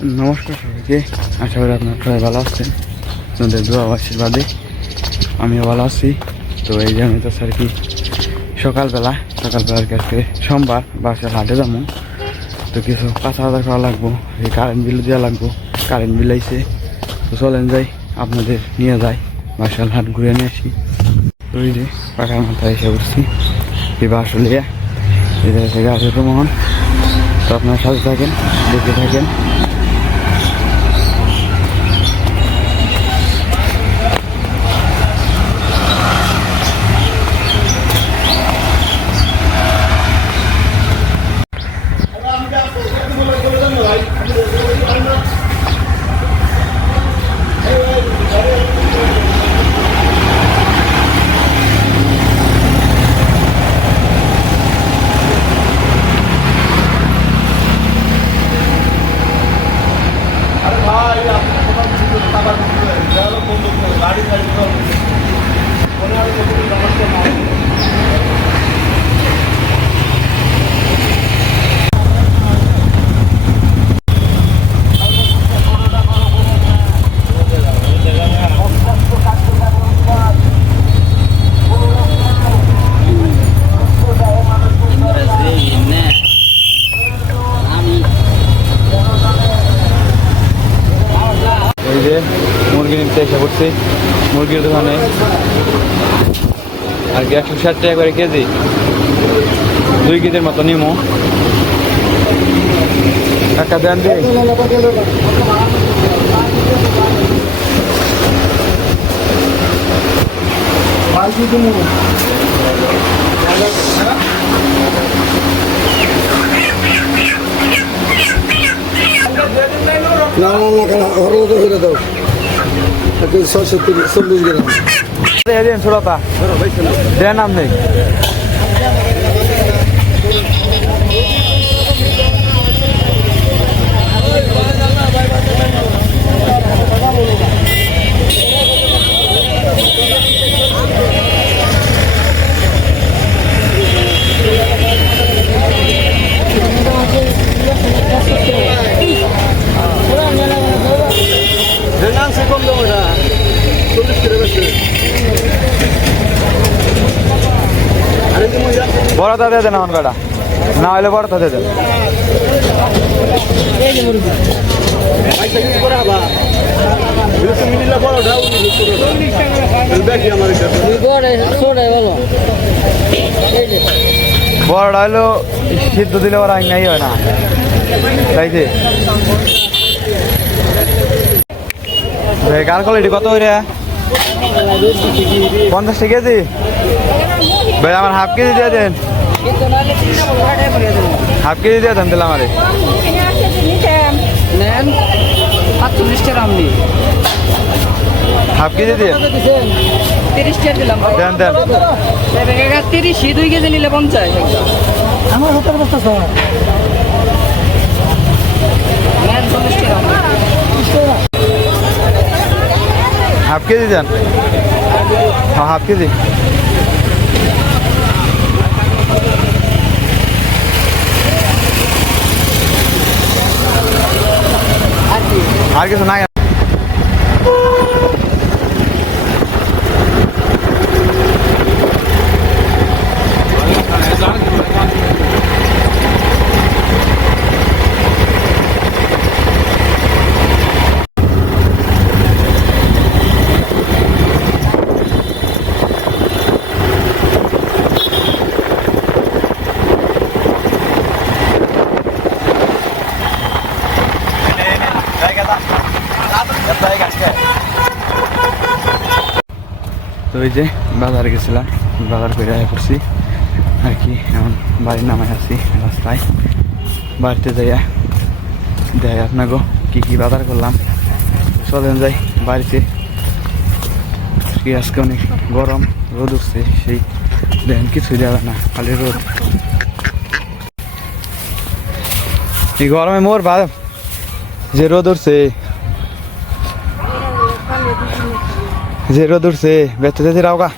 নমস্কার সবাইকে। আশা করি আপনার সবাই ভালো আছেন। আপনাদের দোয়া আশীর্বাদে আমিও ভালো আছি। তো এই যে আমি তো আর কি সকালবেলা, সকালবেলার কাছে সোমবার বাসার হাটে যাব। তো কিছু কাঁচা বাজার করা লাগবো, এই কারেন্ট বিল দেওয়া লাগবো। কারেন্ট বিল আইসে তো চলেন যাই, আপনাদের নিয়ে যাই। বাসার হাট ঘুরে নিয়ে আসি। তো এই যে পাখার মাথায় এসে উঠছি এই আসলে এটা গাছের মোহন তো আপনার সাথে থাকেন, দেখতে থাকেন। డెవలప్ ఉంటుంది గాడి కలిసి కొన్నాడు కొద్దిగా কি একশো ষাট টাকা করে কেজি, দুই কেজির মতো নিমো। টাকা দেন দিয়ে না না না কেন হরলো তো ফিরে দাও। তিরিশ চল্লিশ গ্রাম। দেন নাম নেই বড়টা দিয়ে দেন আমার কাটা না হলে বড়টা দিয়ে দেন। বড়টা হলো সিদ্ধ দিলে ওরা নাই হয় না। তাইছে কার কোয়ালিটি কত করে পঞ্চাশ কেজি? ভাই, আমার হাফ কেজি দিয়ে দেন। হাফ কেজি দিয়ে দেন তাহলে আমারে। নেন। সাতচল্লিশ টাকা আপনি। হাফ কেজি দিয়ে? তিরিশ টাকা দিলাম। দেন দেন। তিরিশ দুই কেজি নিলে পঞ্চাশ। আমার সত্তর বস্তা স্যার টাকা। হাফ কেজি দেন। Half KG. আর কিছু না এই যে বাজারে গেছিলাম, বাজার করে আয় করছি আর কি, এখন বাড়ির নামায় আছি, রাস্তায়। বাড়িতে যাইয়া দেয় আপনাকে কি কি বাজার করলাম। চলেন যাই বাড়িতে। কি আজকে অনেক গরম, রোদ উঠছে, সেই দেন কিছুই যাবে না, খালি রোদ। এই গরমে মোর বা যে রোদ উঠছে। যে রোদ উঠছে, ব্যস্ত যেতে রাও গা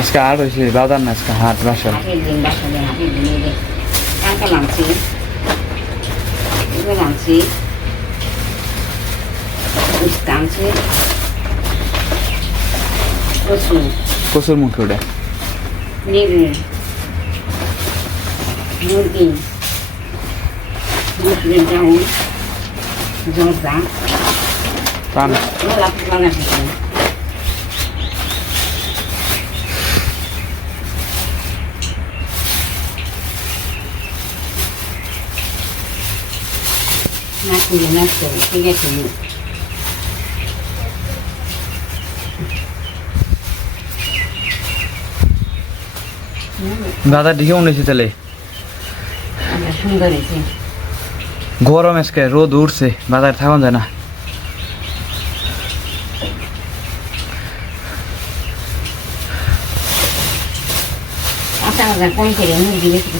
আজকে হাট হয়েছে বাজার না আজকে হাট, বাসা। আনছি আনছি কচুর মুখে ওটা। নিগুড় মুরগি মুসুরের ডাউন জর্দা পান গোলাপ বানাতে নাচুরি নাচুরি ঠিক আছে বাজার দিকে মনে তাহলে গরম আজকে রোদ উঠছে বাজার থাকুন যায় না।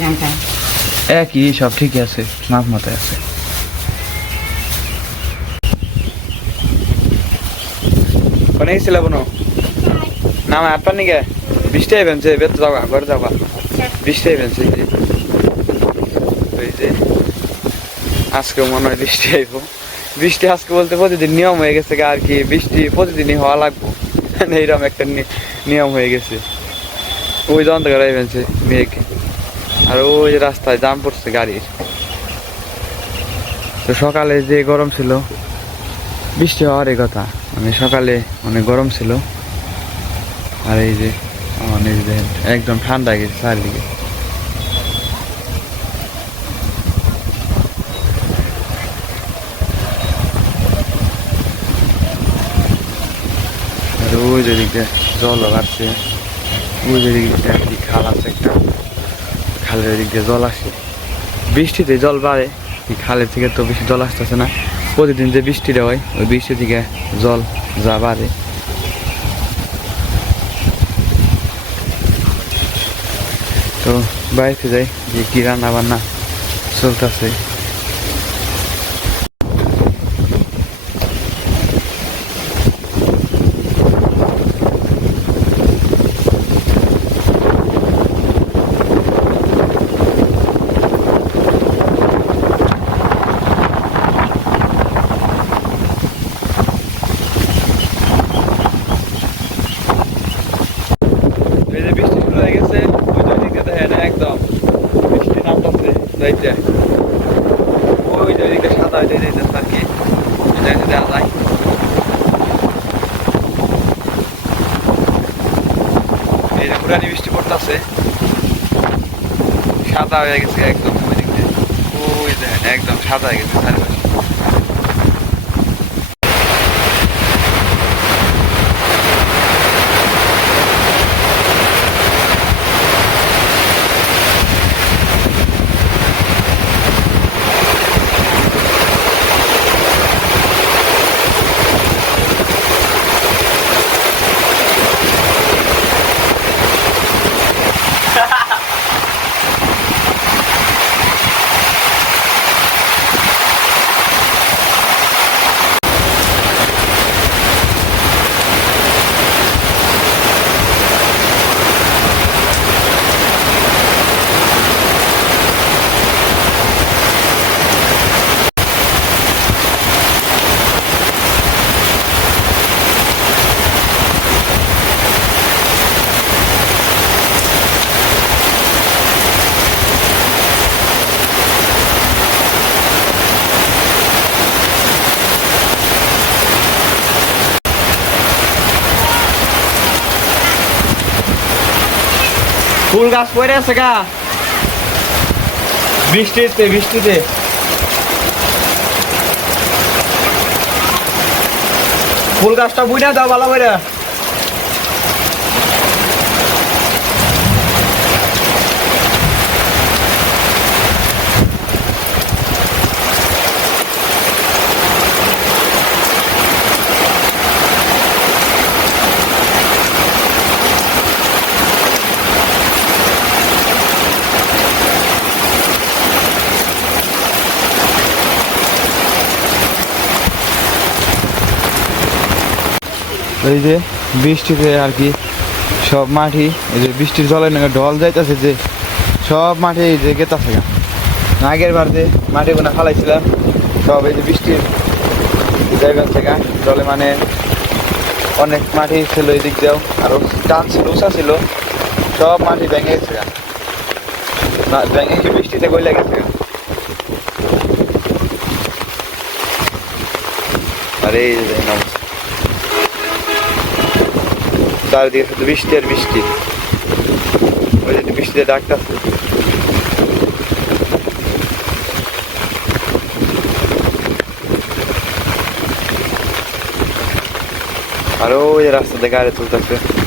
দামটা একই সব ঠিকই আছে মাপ মতো আছে। কোনে গেছিল বোনো? না আমার আটপার নিকে? বৃষ্টি আইবেন যে বেত যাওয়া ঘরে যাওয়া বৃষ্টি আইবেন যে। ওই যে। আজকে মনে হয় বৃষ্টি আইব বৃষ্টি আজকে বলতে প্রতিদিন নিয়ম হয়ে গেছে আর কি বৃষ্টি প্রতিদিনই হওয়া লাগবো। এইরকম একটা নিয়ম হয়ে গেছে। ওই অন্ধকার আইবেন যে মেঘ। আর ওই রাস্তায় জাম পড়ছে গাড়ির। তো সকালে যে গরম ছিল, বৃষ্টি হওয়ার এই কথা। মানে সকালে অনেক গরম ছিল। আর এই যে একদম ঠান্ডা গেছে চারদিকে। ওই যে দিকে জল বাড়ছে ওই যে দিকে একটি খাল আছে, একটা খালের দিক জল আসে বৃষ্টিতে জল বাড়ে, এই খালের থেকে তো বেশি জল আসতেছে না। প্রতিদিন যে বৃষ্টিটা হয়, ওই বৃষ্টি থেকে জল যা বাড়ে। তো বাড়িতে যাই যে কি রান্না বান্না চলতেছে এই যে বৃষ্টি শুরু হয়ে গেছে ওই যে দিকে দেখেন একদম বৃষ্টি নামতেছে যাইতে। ওই সাদা আর কি যাইতে দেওয়া যায় এই পুরানি বৃষ্টি পড়তেছে। সাদা হয়ে গেছে একদম ওই ওই দেখেন একদম সাদা হয়ে গেছে ফুল গাছ পড়ে আছে গা। বৃষ্টিতে বৃষ্টিতে। ফুল গাছটা বুঝে দাও ভালো করে। এই যে বৃষ্টিতে আর কি সব মাটি, এই যে বৃষ্টির জলে ঢল যাইতেছে যে সব মাটি এই যে গেতাছে। আগের বার যে মাটি গুনা ফালাইছিলাম, সব এই যে বৃষ্টির জায়গা থেকে জলে মানে অনেক মাটি ছিল এই দিক দিয়েও, আরও টান ছিল উষা ছিল, সব মাটি ভেঙে গেছে। ভেঙে বৃষ্টিতে গইলে গেছে। আরে এই অবস্থা। চারিদিকে শুধু বৃষ্টি আর বৃষ্টি ওই যে বৃষ্টিতে ডাক্তার আরও ওই যে রাস্তাতে গাড়ি চলতেছে